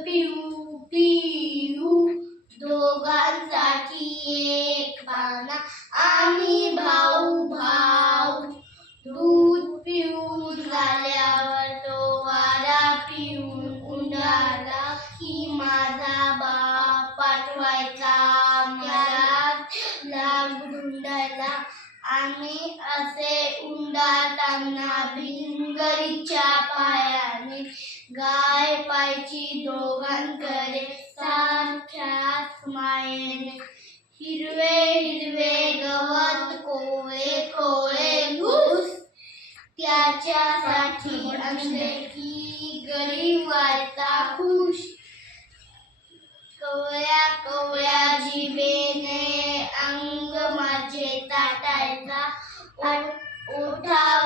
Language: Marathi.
पिऊ पिऊ दोघांसाठी एक पाना आम्ही भाऊ भाऊ दूध पिऊन झाल्यावर तो वारा पिऊन उंडाला की माझा बाप पाठवायचा मला लागुंडाला आम्ही असे उंडाताना भिंगरीच्या पायाने गाय पायची दोघांकडे सारख्याच मायेने हिरवे हिरवे गवत कोवळे कोवळे घुस त्याच्यासाठी आणले की गरीब व्हायचा खुश कवळ्या कवळ्या जिभेने अंग माझे ताटायचा ओठावर